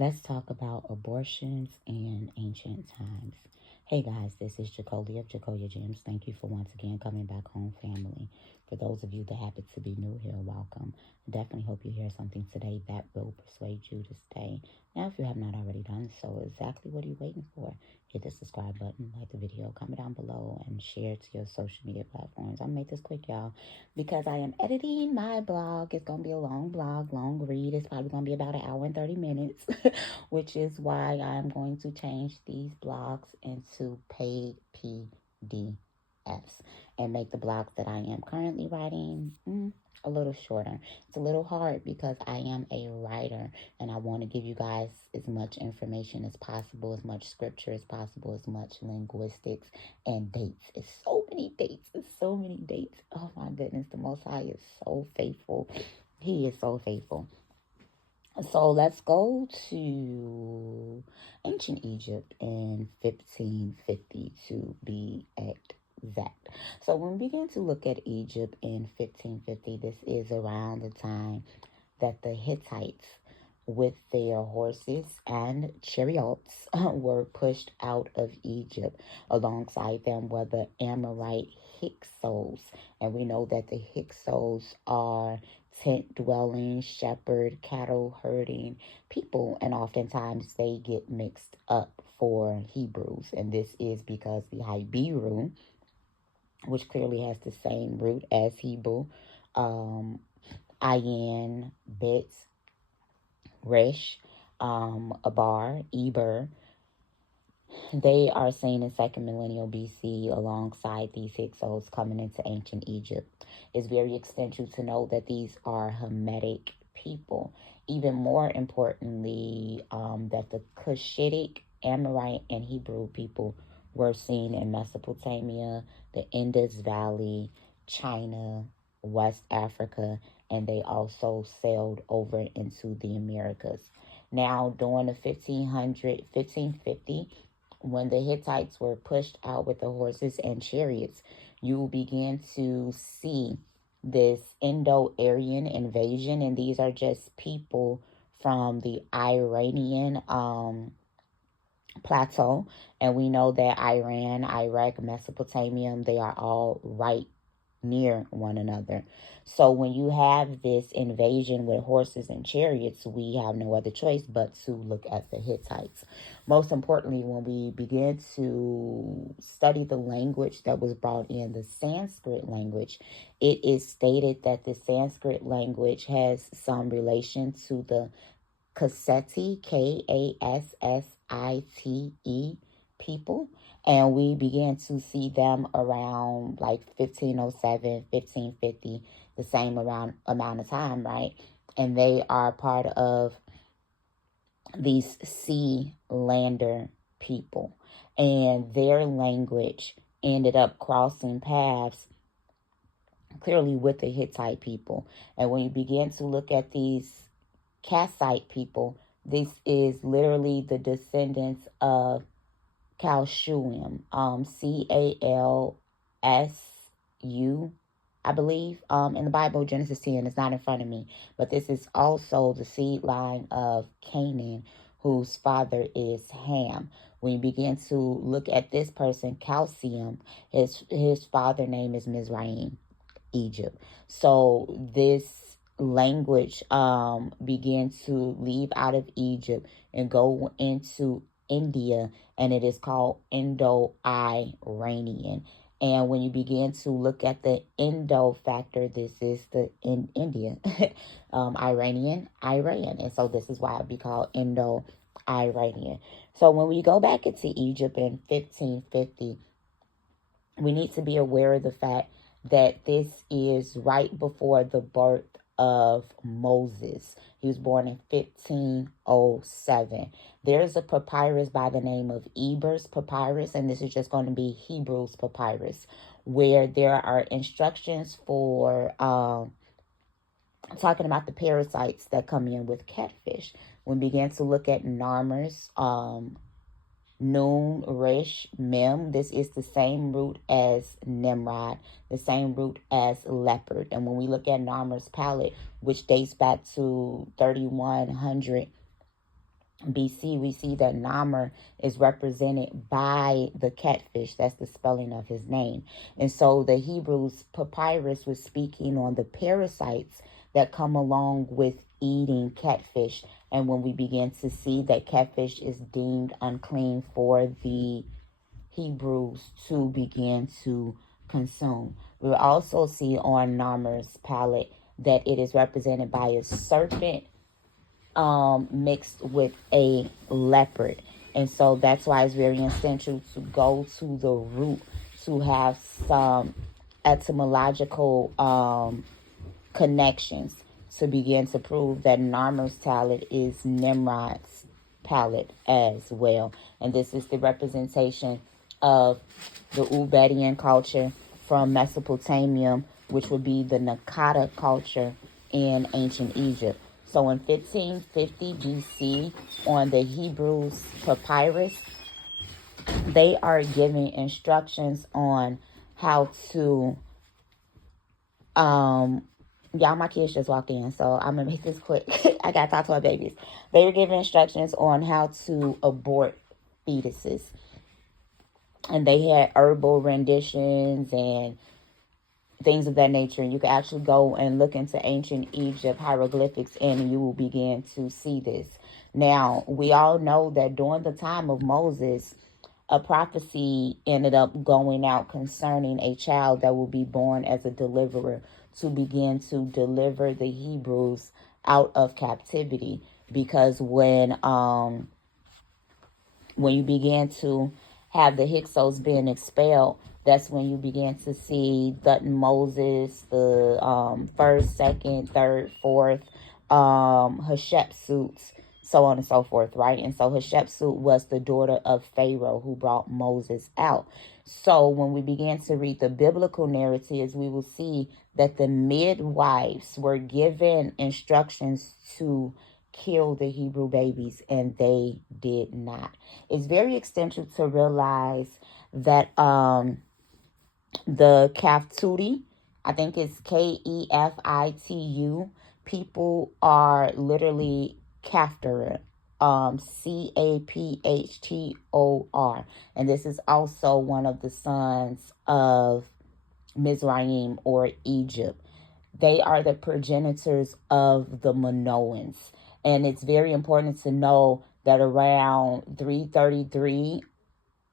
Let's talk about abortions in ancient times. Hey guys, this is Jacolia of Jacolia Gems. Thank you for once again coming back home, family. For those of you that happen to be new here, welcome. I definitely hope you hear something today that will persuade you to stay. Now, if you have not already done so, exactly what are you waiting for? Hit the subscribe button, like the video, comment down below, and share to your social media platforms. I'll make this quick, y'all, because I am editing my blog. It's going to be a long blog, long read. It's probably going to be about an hour and 30 minutes, which is why I'm going to change these blogs into paid PDFs and make the blogs that I am currently writing a little shorter. It's a little hard because I am a writer and I want to give you guys as much information as possible, as much scripture as possible, as much linguistics and dates. It's so many dates. It's so many dates. Oh my goodness, the Most High is so faithful. He is so faithful. So let's go to ancient Egypt in 1550 to be exact. So when we begin to look at Egypt in 1550, this is around the time that the Hittites with their horses and chariots were pushed out of Egypt. Alongside them were the Amorite Hyksos. And we know that the Hyksos are tent dwelling, shepherd, cattle herding people. And oftentimes they get mixed up for Hebrews. And this is because the Hebrew, which clearly has the same root as Hebrew, Ayin, Bet, Resh, Abar, Eber. They are seen in second millennial BC alongside these Hyksos coming into ancient Egypt. It's very essential to know that these are Hamitic people. Even more importantly, that the Cushitic, Amorite, and Hebrew people were seen in Mesopotamia, the Indus Valley, China, West Africa, and they also sailed over into the Americas. Now, during the 1550, when the Hittites were pushed out with the horses and chariots, you will begin to see this Indo-Aryan invasion, and these are just people from the Iranian plateau, and we know that Iran, Iraq, Mesopotamia, they are all right near one another. So when you have this invasion with horses and chariots, we have no other choice but to look at the Hittites. Most importantly, when we begin to study the language that was brought in, the Sanskrit language, it is stated that the Sanskrit language has some relation to the Kassite, Kassite people. And we began to see them around like 1507, 1550, the same amount of time, right? And they are part of these sea lander people. And their language ended up crossing paths clearly with the Hittite people. And when you begin to look at these Kassite people, this is literally the descendants of Calshuim, Calsu, I believe, in the Bible, Genesis 10. It's not in front of me, but this is also the seed line of Canaan, whose father is Ham. When you begin to look at this person, Calcium, his father name is Mizraim, Egypt. So this language began to leave out of Egypt and go into India, and it is called Indo-Iranian. And when you begin to look at the Indo factor, this is the India, Iranian, Iran. And so this is why it be called Indo-Iranian. So when we go back into Egypt in 1550, we need to be aware of the fact that this is right before the birth of Moses. He was born in 1507. There's a papyrus by the name of Eber's papyrus, and this is just going to be Hebrews papyrus, where there are instructions for talking about the parasites that come in with catfish. We began to look at Narmer's Noon, Resh, Mem. This is the same root as Nimrod, the same root as leopard. And when we look at Narmer's palette, which dates back to 3100 BC, we see that Namer is represented by the catfish. That's the spelling of his name. And so the Hebrews papyrus was speaking on the parasites that come along with eating catfish. And when we begin to see that catfish is deemed unclean for the Hebrews to begin to consume. We will also see on Namer's palette that it is represented by a serpent mixed with a leopard. And so that's why it's very essential to go to the root to have some etymological connections to begin to prove that Narmer's palette is Nimrod's palette as well. And this is the representation of the Ubedian culture from Mesopotamia, which would be the Nakata culture in ancient Egypt. So in 1550 BC, on the Hebrews papyrus, they are giving instructions on how to, y'all, my kids just walked in, so I'm going to make this quick. I got to talk to my babies. They were giving instructions on how to abort fetuses. And they had herbal renditions and things of that nature. And you can actually go and look into ancient Egypt hieroglyphics and you will begin to see this. Now, we all know that during the time of Moses, a prophecy ended up going out concerning a child that will be born as a deliverer to begin to deliver the Hebrews out of captivity. Because when you begin to have the Hyksos being expelled, that's when you begin to see Dutton Moses, the first, second, third, fourth, Hatshepsut, so on and so forth, right? And so Hatshepsut was the daughter of Pharaoh who brought Moses out. So when we begin to read the biblical narratives, we will see that the midwives were given instructions to kill the Hebrew babies, and they did not. It's very essential to realize that the Kaftuti, I think it's Kefitu, people are literally Kaftor, Caphtor, and this is also one of the sons of Mizraim or Egypt. They are the progenitors of the Minoans. And it's very important to know that around 333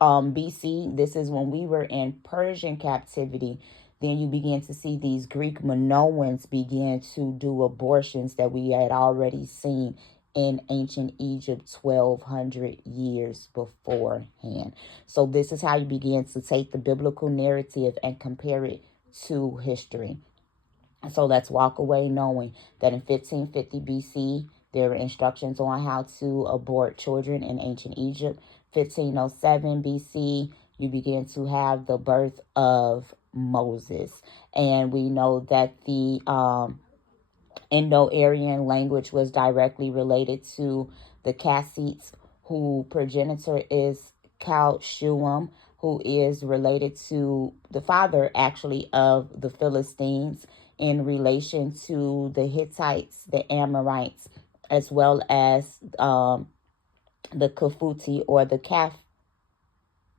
BC, this is when we were in Persian captivity. Then you begin to see these Greek Minoans begin to do abortions that we had already seen in ancient Egypt 1200 years beforehand. So this is how you begin to take the biblical narrative and compare it to history. So let's walk away knowing that in 1550 BC, there were instructions on how to abort children in ancient Egypt. 1507 BC, you begin to have the birth of Moses. And we know that the Indo-Aryan language was directly related to the Kassites, who progenitor is Kalshuam, who is related to the father, actually, of the Philistines in relation to the Hittites, the Amorites, as well as the Kafuti or the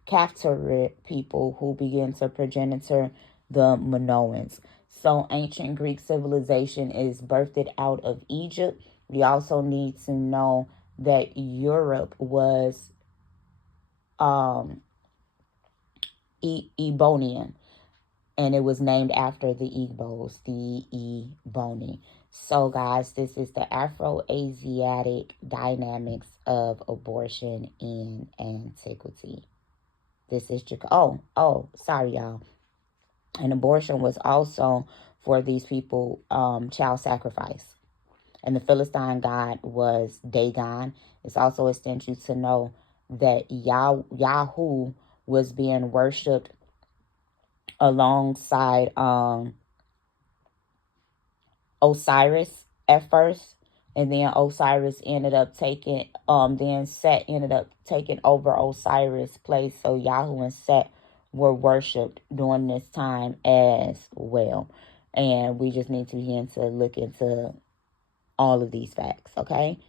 Kaftor people who begin to progenitor the Minoans. So ancient Greek civilization is birthed out of Egypt. We also need to know that Europe was Ebonian, and it was named after the Igbos, the Ebony. So guys, this is the Afro-Asiatic dynamics of abortion in antiquity. This is sorry, y'all. And abortion was also for these people child sacrifice. And the Philistine god was Dagon. It's also essential to know that Yahoo was being worshipped alongside Osiris at first. And then Osiris ended up then Set ended up taking over Osiris' place. So Yahoo and Set were worshipped during this time as well. And we just need to begin to look into all of these facts, okay?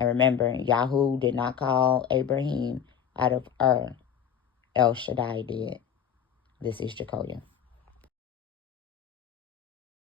And remember, Yahoo did not call Abraham out of Ur. El Shaddai did. This is Jacoya.